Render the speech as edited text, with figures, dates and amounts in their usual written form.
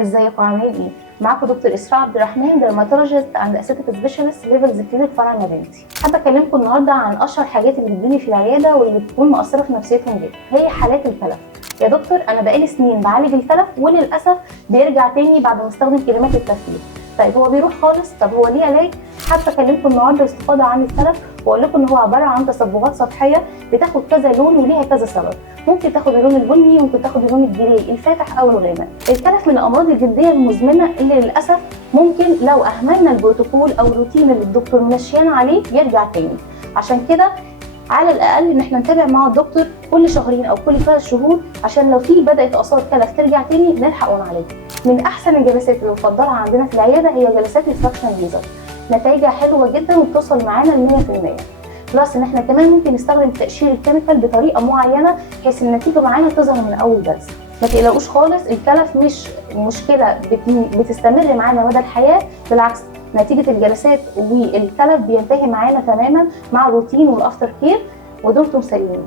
ازيكم عاملين ايه؟ معاكم دكتور اسراء عبد الرحمن، درماتولوجيست عند اسيتك سبيشالست ليفلز كلينيك فرع مدينتي. حابه اكلمكم النهارده عن اشهر حاجات اللي بتجيلي في العياده واللي بتكون مؤثره في نفسيتهم جدا، هي حالات الكلف. يا دكتور انا بقالي سنين بعالج الكلف وللاسف بيرجع تاني بعد ما استخدم كريمات التخفيف. طيب هو بيروح خالص؟ طب هو ليه علاج؟ حابه اكلمكم النهارده باستفاضه عن الكلف واقول لكم ان هو عباره عن تصبغات سطحيه بتاخد كذا لون وليها كذا سبب. ممكن تاخد اللون البني، ممكن تاخد اللون الجري الفاتح او الغامق. الكلف من الامراض الجلديه المزمنه اللي للاسف ممكن لو اهملنا البروتوكول او الروتين اللي الدكتور ماشيانا عليه يرجع تاني. عشان كده على الاقل ان احنا نتابع مع الدكتور كل شهرين او كل 3 شهور عشان لو في بدات اثار كلف ترجع تاني نلحق ونعالجها. من احسن الجلسات اللي بفضلها عندنا في العياده هي جلسات الفراكشن ليزر، نتائجها حلوه جدا وبتوصل معانا ل 100%. بلس ان احنا كمان ممكن نستخدم تقشير الكيميكال بطريقه معينه بحيث النتيجه معانا تظهر من اول جلسه. ما تقلقوش خالص، الكلف مش مشكله بتستمر معانا مدى الحياه، بالعكس نتيجه الجلسات والكلف بينتهي معانا تماما مع الروتين والافتر كير ودمتم سالمين.